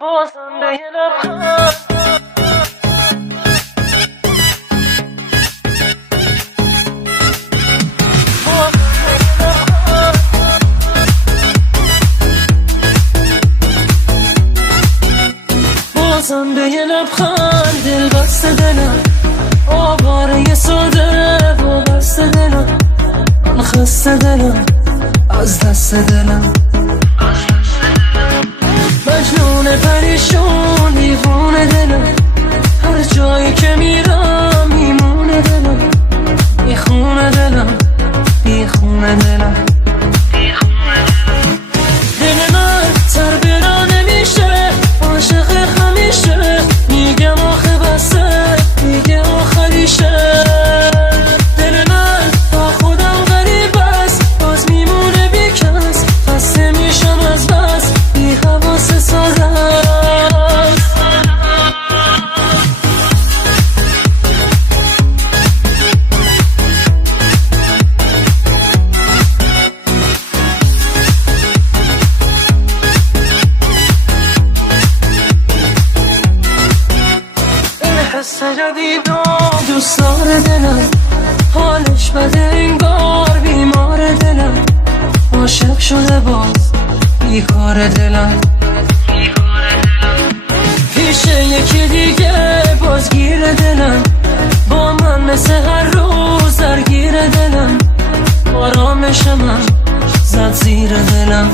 بازم به یه لبخند بازم به یه لبخند دل بسته دلم آواره ساده و بسته دلم من خسته دلم از دست دلم مجنون پریشون دیوونه دلم هر جایی که میرم میمونه دلم میخونه دلم میخونه دلم دل من تر برا نمیشه عاشق همیشه میگم آخه بسه میگه آخریشه دل من با خودم غریب است باز میمونه بی کس خسته میشم از بس بی حواس ساده است این حس جدید دوست داره دلم حالش بده انگار بیمار دلم عاشق شده باز بیکار دلم پیش یکی دیگه بازگیر دلم با من مثل هر روز درگیر دلم آرامش من زد زیر دلم